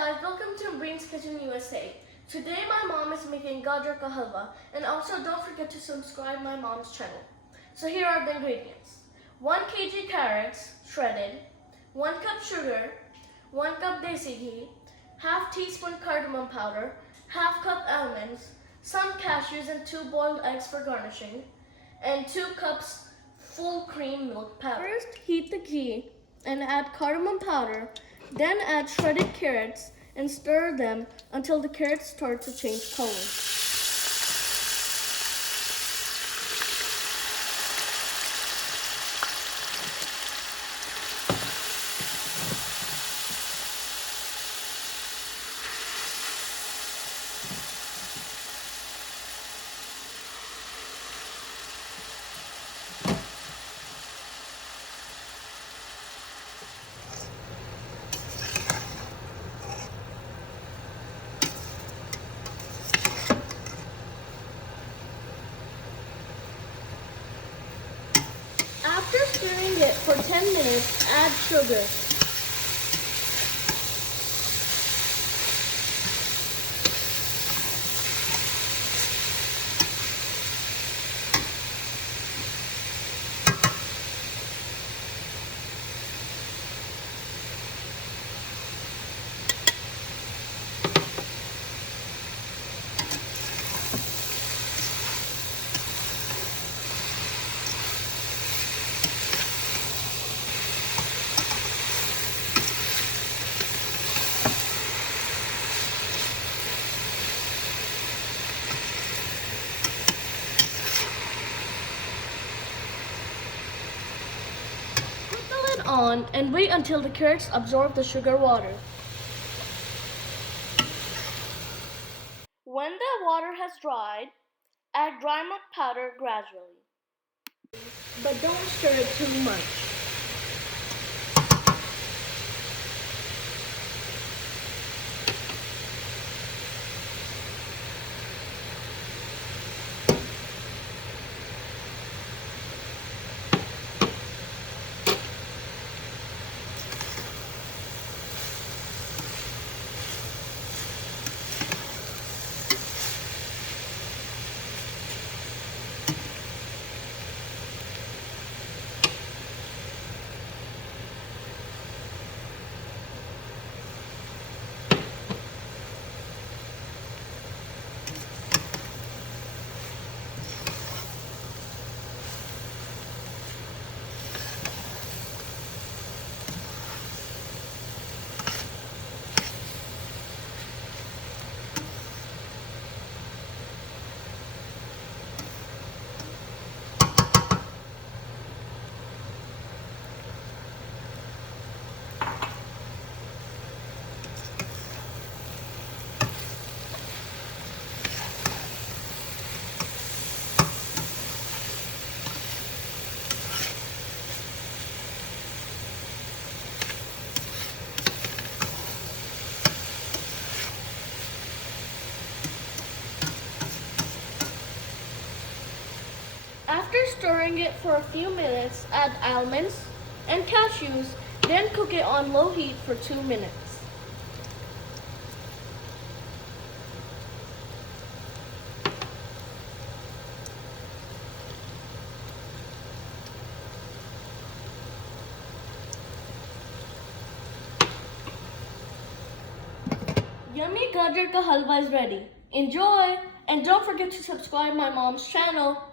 guys, welcome to Ambreen's Kitchen USA. Today my mom is making Gajjarkahalwa, and also don't forget to subscribe my mom's channel. So here are the ingredients. 1 kg carrots, shredded, 1 cup sugar, 1 cup Desi ghee, half teaspoon cardamom powder, half cup almonds, some cashews and 2 boiled eggs for garnishing, and 2 cups full cream milk powder. First heat the ghee and add cardamom powder. Then add shredded carrots and stir them until the carrots start to change color. After stirring it for 10 minutes, add sugar. On and wait until the carrots absorb the sugar water. When the water has dried, add dry milk powder gradually, but don't stir it too much. After stirring it for a few minutes, add almonds and cashews, then cook it on low heat for 2 minutes. Yummy Gajjarkahalwa is ready. Enjoy! And don't forget to subscribe my mom's channel.